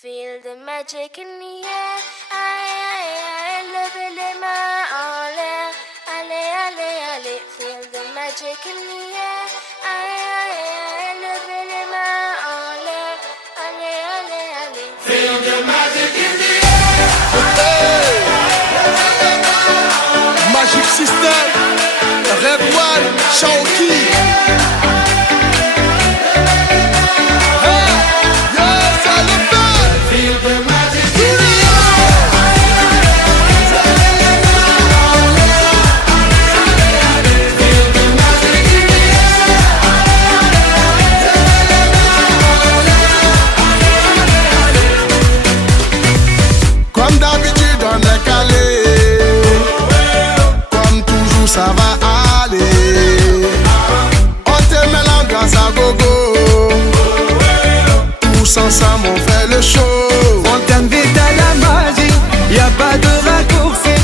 Feel the magic in the air. Aïe, aïe, aïe, levez les mains en l'air. Allez, allez, allez. Feel the magic in the air. Aïe, aïe, aïe, levez les mains en l'air. Allez, allez, allez. Feel the magic in the air. Magic System, Red One, Shaoki. Comme d'habitude on est calé, comme toujours ça va aller. On te met l'ambiance à gogo, tous ensemble on fait le show. On t'invite à la magie, y a pas de raccourci.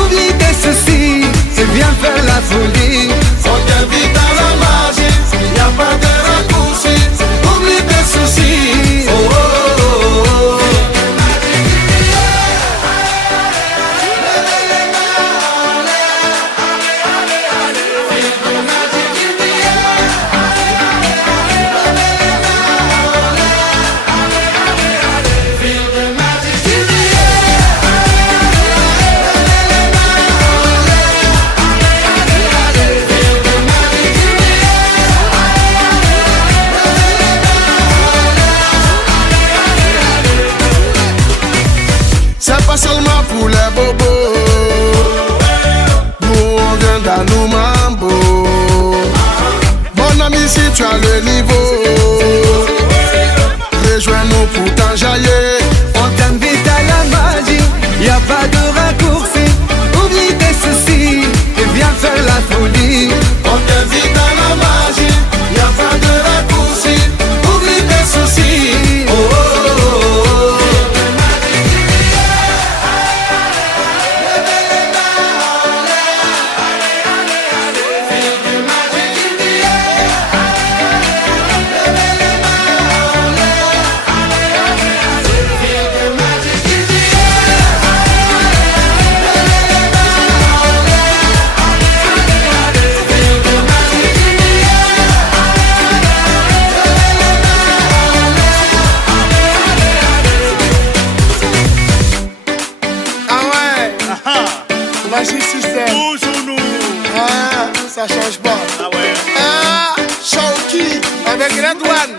Oublie tes soucis, c'est bien faire la folie. On t'invite à la magie, y a pas de raccourci. Oublie tes soucis. Oh, oh, oh, oh. C'est pas seulement pour les bobos, nous on vient dans nos mambo. Mon ami, si tu as le niveau, rejoins-nous pour t'enjailler. On t'invite à la magie, y a pas de raccourci. Oublie tes soucis, et viens faire la folie. On t'invite à la magie, y a pas de raccourci. Oublie tes soucis. Oh, oh, oh, oh. Magic System. Toujours nous. Ah, ça change pas. Ah ouais. Ah, Shaoki avec Red One.